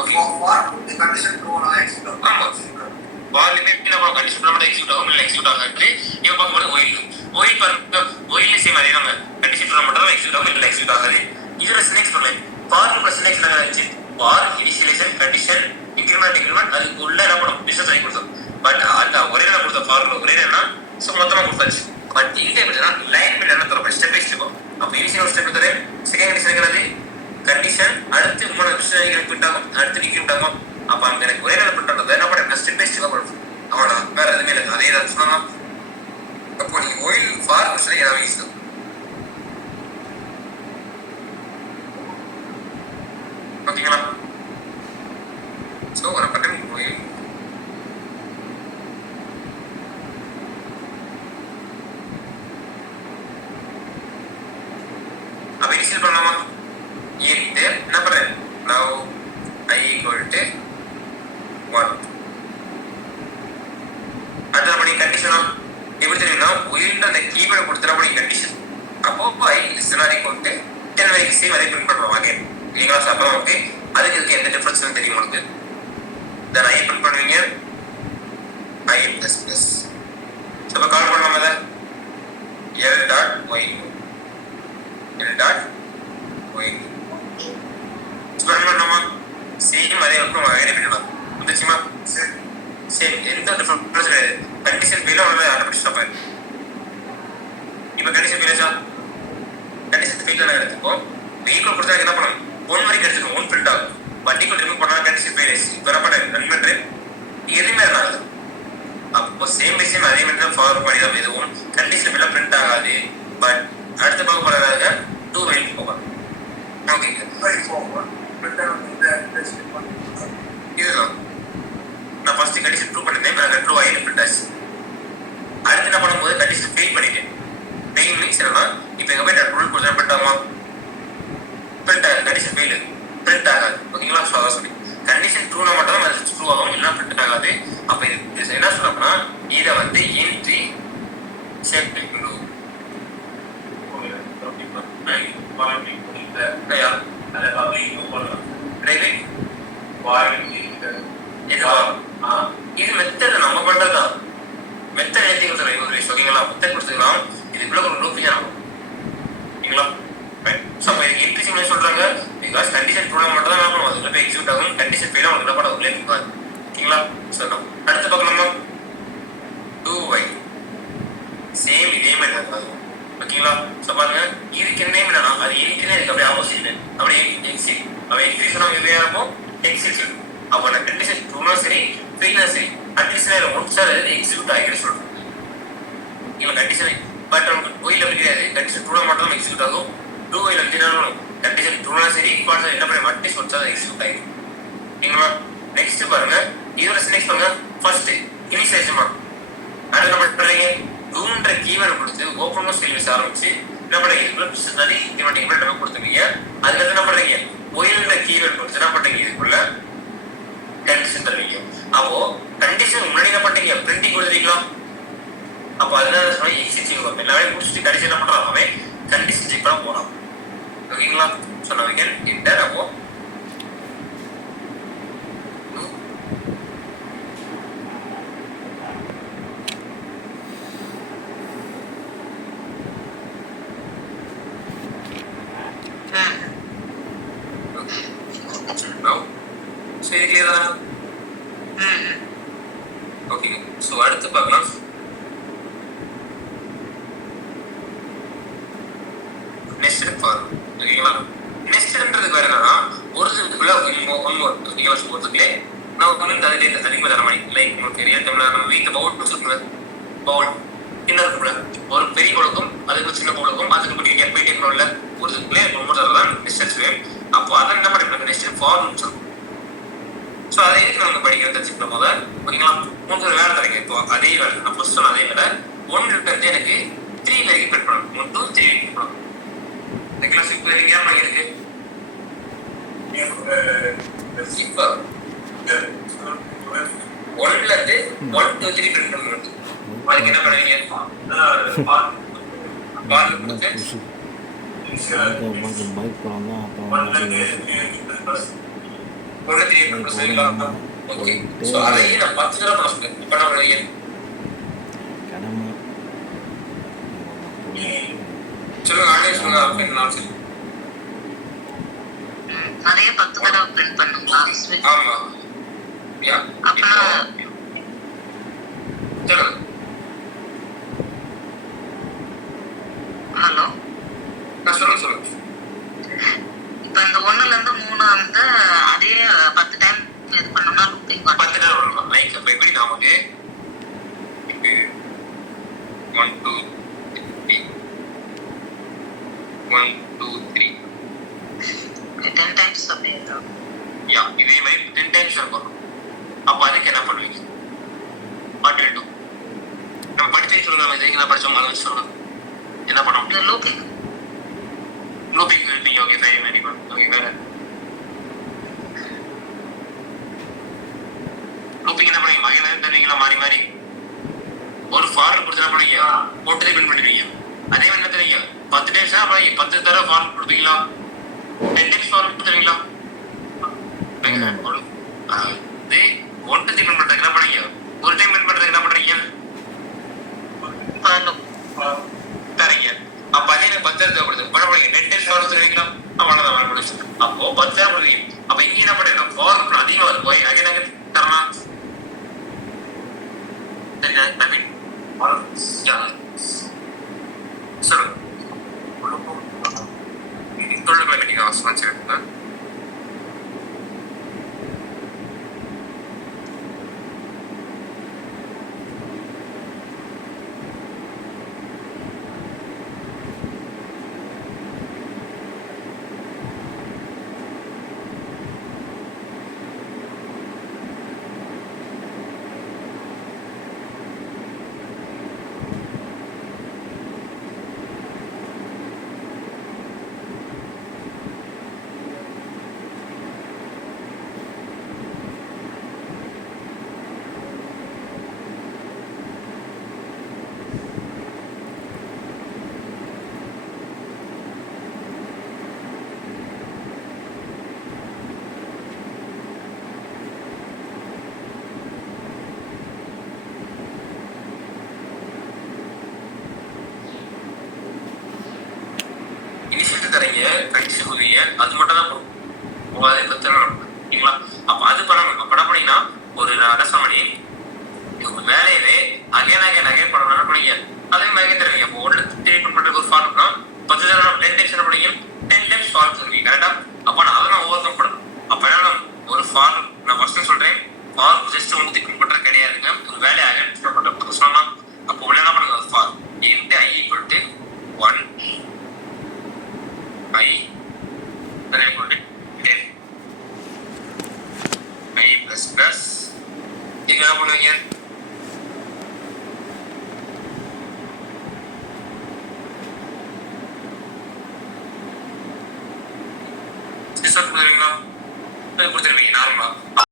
Okay for condition true ஆனா execute ஆகும். ஆமா ஃபார் லிமிட் நம்ம கண்டிஷன் பண்ணா எக்ஸிக்யூட் ஆகும் இல்ல எக்ஸிக்யூட் ஆகாது. இப்போ பார்க்கும்போது ஒயில் பாருங்க ஒயில் சேம் அதே நம்ம கண்டிஷன் ட்ரூ மட்டும் தான் எக்ஸிக்யூட் ஆகும் இல்ல எக்ஸிக்யூட் ஆகாது. இதுல சினெக்ஸ் பண்ணலாம் ஃபார் பிளஸ் சினெக்ஸ் என்ன ஆச்சு ஃபார் இனிஷியலைசேஷன் கண்டிஷன் இன்கிரிமெண்ட் அதுக்கு உள்ள என்ன பண்ணும் பிசினஸ் ஆகி கொடுத்தோம். பட் அந்த ஒரே நாள் கொடுத்த ஃபார்முலா ஒரே நாள்னா ஸோ மொத்தமாக கொடுத்தாச்சு. பட் இந்த எப்படின்னா லைன் பில் என்ன தரும் ஸ்டெப் பை ஸ்டெப். அப்போ இனிஷியல் ஸ்டெப் தர செகண்ட் கண்டிஷன் இருக்கிறது கண்டிஷன் அடுத்து 3 விஷயம் பிரிண்ட் ஆகும் அடுத்து இன்கிரிமெண்ட் ஆகும். அப்போ அங்கே எனக்கு ஒரே நாள் பிரிண்ட் ஆனது என்ன பண்ணுறேன் ஸ்டெப் பை ஸ்டெப்பாக பண்ணுறோம். அவ்வளோ வேற எதுவுமே இல்லை அதே தான் சொன்னாங்க. அப்போ நீங்கள் ஒயில் ஃபார் விஷயம் எல்லாமே யூஸ் தான். ஓகேங்களா? ஸோ ஒரு பட்டன் ஒயில் அப்போ இனிஷியல் பண்ணலாமா இன்ட்டு என்ன பண்ணுறேன் now I equal to 1. அடுத்த பண்ணி கண்டிஷனா எப்படி தெரியும்னா ஒயில்ட்டு அந்த கீவேர்டை கொடுத்துட்டா பண்ணி கண்டிஷன் அப்போ I listener equal to 10 வரைக்கும் சேம் அதே பிரிண்ட் பண்ணுறோம் அகேன் இல்லைங்களா? அப்போ ஓகே அதுக்கு இதுக்கு எந்த டிஃப்ரென்ஸ் தெரியும் உங்களுக்கு. தென் ஐ பிரிண்ட் பண்ணுவீங்க ஐ ப்ளஸ் ப்ளஸ். ஸோ இப்போ கால் பண்ணலாம் அதை எல் டாட் ஒய் பண்ணலாமா சேம் அதே அப்புறம் வேறு பண்ணிடலாம் வந்துச்சுமா சேம் எந்த டிஃப்ரென்ஸ் கிடையாது. கண்டிஷன் ஃபெயிலாக உள்ள ஆட்டோமேட்டிக் ஸ்டாப் ஆயிடும். இப்போ கண்டிஷன் ஃபெயிலாச்சா கண்டிஷன் ஃபெயிலாக எடுத்துப்போம் ஈக்குவல் கொடுத்தா என்ன பண்ணணும் 1 வரைக்கும் எடுத்துக்கணும் 1 பிரிண்ட் ஆகும். வண்டிக்குள் ரிமூவ் பண்ணால் கண்டிஷன் ஃபெயில் ஆயிடுச்சு. இப்போ என்ன பண்ணுறேன் ரன் பண்ணுறேன் எதுவுமே ஆகாது. அப்போ சேம் பை சேம் அதே மாதிரி தான் ஃபார்வர்ட் பண்ணி தான் எதுவும் கண்டிஷன் ஃபெயிலாக பிரிண்ட் ஆகாது. பட் அடுத்த பக்கம் போகிறதாக 2 வரைக்கும் போகலாம். ஓகேங்க இதுதான் நான் ஃபர்ஸ்ட் கண்டிஷன் ட்ரூ பண்ணிட்டேன் நாங்கள் ட்ரூ ஆகி பிரிண்ட் ஆச்சு. அடுத்து என்ன பண்ணும்போது கண்டிஷன் ஃபெயில் பண்ணிட்டேன். ஃபெயில் மீன்ஸ் என்னன்னா இப்போ எங்கே போய் ரூல் கொடுத்தா பிரிண்ட் ஆகுமா பிரிண்ட் ஆகாது. கண்டிஷன் ஃபெயில் பிரிண்ட் ஆகாது. ஓகேங்களா? ஸோ அதான் சொல்லி கண்டிஷன் ட்ரூனா மட்டும் தான் அது ட்ரூ ஆகும் இல்லைனா பிரிண்ட் ஆகாது. அப்போ இது என்ன சொல்லணும்னா இதை வந்து இன்ட்ரி செக் பண்ணிக்கணும். இது மெத்தட் நம்ம பண்றதுதான் மெத்தட் எழுதி கொடுத்துருக்கோம். ஓகேங்களா? மெத்தட் கொடுத்துக்கலாம் இதுக்குள்ள ஒரு லூப் ஆகும். ஓகேங்களா? ஸோ அப்போ இதுக்கு இன்ட்ரெஸ்டிங் சொல்றாங்க பிகாஸ் கண்டிஷன் ட்ரூனா மட்டும் தான் ஆகணும் அதுக்குள்ள போய் எக்ஸிக்யூட் ஆகும். கண்டிஷன் ஃபெயில் ஆகும் என்ன பண்ண உள்ளே இருக்காது. ஓகேங்களா? சொல்லலாம் அடுத்து பார்க்கலாமா 2y சேம் இதே மாதிரி தான். ஓகேங்களா? ஸோ பாருங்க இதுக்கு என்ன என்னன்னா அது என்ட்ரினே இருக்கு அப்படியே ஆப்போசிட் அப்படியே எக்ஸிட் அப்போ எக்ஸிட் சொன்னால் இதே இருக்கும் எக்ஸிட். அப்போ நான் கண்டிஷன் ட்ரூனா சரி ஃபெயில்னா சரி அட்லீஸ்ட் ஒன்ஸ் அது எக்ஸிக்யூட் ஆகிட்டு சொல்றேன். இல்லை கண்டிஷன் பட் நமக்கு ஒயில் அப்படி கிடையாது. கண்டிஷன் ட்ரூனா மட்டும் தான் எக்ஸிக்யூட் ஆகும். 2y வந்துனாலும் கண்டிஷன் ட்ரூனா சரி இப்போ என்ன பண்ண அட்லீஸ்ட் ஒன்ஸ் அது எக்ஸிக்யூட் ஆகிடும். ஓகேங்களா? நெக்ஸ்ட் பாருங்க இதோட நெக்ஸ்ட் பாருங்க ஃபர்ஸ்ட் இனிஷியேஷன் அது என்ன பண்ணுறீங்க டூன்ற கீவேர்டு கொடுத்து ஓப்பன் சர்வீஸ் ஆரம்பிச்சு என்ன பண்ணுறீங்க சரி இன்கிரிமெண்ட் கொடுத்துருக்கீங்க. அதுக்கடுத்து என்ன பண்ணுறீங்க ஒயில்ன்ற கீவேர்டு கொடுத்து என்ன பண்ணுறீங்க இதுக்குள்ள கண்டிஷன் தருவீங்க. அப்போ கண்டிஷன் முன்னாடி என்ன பண்ணுறீங்க பிரிண்டிங் கொடுத்துருக்கீங்களா? அப்போ அதனால சொன்னால் எக்ஸிச்சிங் வரும் எல்லாமே முடிச்சுட்டு கடைசி என்ன பண்ணுறான் அவன் கண்டிஷன் செக் பண்ண போகலாம். ஓகேங்களா? சொன்னவங்க இன்டர் அப்போ சரி கிளியரா? ஓகேங்க. ஸோ அடுத்து பார்க்கலாம் நெஸ்டட் ஃபார். ஓகேங்களா? நெஸ்டட்ன்றதுக்கு வேற என்னன்னா ஒரு இதுக்குள்ள ஒன் ஓகேங்களா? ஸோ ஒருத்துக்குள்ளே நான் வந்து அதிகமாக தர மாதிரி லைக் உங்களுக்கு தெரிய டைம்ல நம்ம வீட்டில் பவுல் வச்சுருக்கோங்க பவுல் என்ன இருக்கும்ல ஒரு பெரிய பவுலுக்கும் அதுக்கு சின்ன பவுலுக்கும் அதுக்கு போய் கேட் போயிட்டே இருக்கணும்ல ஒரு இதுக்குள்ளே ரொம்ப தரதான் நெஸ்டட் வேம். அப்போ அதை என்ன பண்ணுறேன் நெஸ்டட் ஃபார்ம்னு சொல்லுவோம். ஸோ அதை எதுக்கு நம்ம படிக்கிறது தெரிஞ்சுக்கிற போது ஓகேங்களா? உங்களுக்கு ஒரு வேலை தரீங்க இப்போ அதே வேலை நான் ஃபர்ஸ்ட் சொன்ன அதே வேலை 1 வந்து எனக்கு 3 வரைக்கும் பிரிண்ட் பண்ணணும் 1 to 3 வரைக்கும் பண்ணணும். இந்த கிளாஸ் இப்போ எனக்கு ஏன் இருக்கு இப்போ 1ல இருந்து 1 to 3 பிரிண்ட் பண்ணணும். அதுக்கு என்ன பண்ணுவீங்க பால் கொடுத்து ஒன்று த்ரீ பண்ணுறோம் சரிங்களா? ஓகே. ஸோ அதையே நான் 10 தடவை பண்ண சொல்லுங்க. இப்போ நான் பண்ணுவீங்க சொல்லுங்க. ஆன்லைன் சொல்லுங்க. அப்படின்னு நான் சொல்லி நிறைய 10 தடவை பிரிண்ட் பண்ணுங்களா? ஆமா. யா அப்பனா சொல்லுங்க. ஹலோ நான் சொல்லுங்க. இப்போ இந்த 1ல இருந்து 3 வந்து அதே 10 டைம் இது பண்ணோம்னா லூப்பிங் 10 தடவை பண்ணலாம். லைக் இப்போ எப்படி நமக்கு 1 2 3 1 2 3 10 டைம்ஸ் அப்படியே இருக்கும். யா இதே மாதிரி 10 டைம்ஸ் இருக்கும். அப்போ அதுக்கு என்ன பண்ணுவீங்க? What will do? நம்ம படிச்சு சொல்லுங்க. நம்ம இதுக்கு படிச்சோம் அதை வச்சு சொல்லுங்க. என்ன பண்ணோம்? இந்த லூப்பிங் இருப்பீங்க. Okay fine very good. Okay வேற லூப்பிங் என்ன பண்ணுவீங்க? வகை வகை தருவீங்களா? மாறி ஒரு ஃபார்முலா கொடுத்தா பண்ணுவீங்க, போட்டு பின் பண்ணிடுவீங்க. அதே மாதிரி என்ன தருவீங்க? 10 டைம்ஸ் 10 தடவை ஃபார்முலா கொடுப்பீங்களா? 10 டைம்ஸ் ஃபார்முலா கொடுத்துருவீங்களா? ஒன்று பின் பண்றதுக்கு என்ன பண்ணுவீங்க? ஒரு டைம் பின் பண்றதுக்கு என்ன பண்றீங்க? தரீங்க. அப்ப அதே 10 தடவை கொடுத்து பண்ண போறீங்க. 10 டைம்ஸ் ஃபார்முலா தருவீங்களா? அவ்வளவுதான் வேலை முடிச்சு. அப்போ 10 தடவை கொடுத்தீங்க. அப்ப இங்க என்ன பண்ணுறீங்க? ஃபார்முலா அதிகமா இருக்கும். அகைன் தரலாம். சரியா? நவீன் சொல்லுங்க. தொழில்நுட்ப மீட்டிங் அவசரம் வச்சிருக்கேன். இனிஷியல் தரீங்க, கடைசி சொல்லுவீங்க, அது மட்டும் தான் போகும். அதை பத்தி ஓகேங்களா? அப்ப அது பண்ணணும். அப்ப என்ன பண்ணீங்கன்னா ஒரு அரசமணி உங்க வேலையிலே அகைன் பண்ணணும். என்ன பண்ணீங்க? அதே மாதிரி தருவீங்க. இப்போ 1 3 பண்றதுக்கு ஒரு ஃபார்முலா 10 தடவை 10 டைம்ஸ் என்ன பண்ணீங்க? 10 டைம்ஸ் ஃபார்முலா சொல்லுவீங்க. கரெக்டா? அப்ப நான் அதை ஓவர் கம் பண்ணணும். அப்ப என்ன ஒரு ஃபார்ம் நான் ஃபர்ஸ்ட் சொல்றேன். ஃபார்ம் ஜஸ்ட் வந்து திங்க் பண்றது கிடையாதுங்க. ஒரு வேலையை அகைன் பண்றது சொன்னா அப்போ உள்ள என்ன பண்ணுங்க? Form into i equal to 1 i then equal to 10 i plus இங்க என்ன பண்ணுவீங்க? கொடுத்துருவீங்களா? கொடுத்துருவீங்க நார்மலா.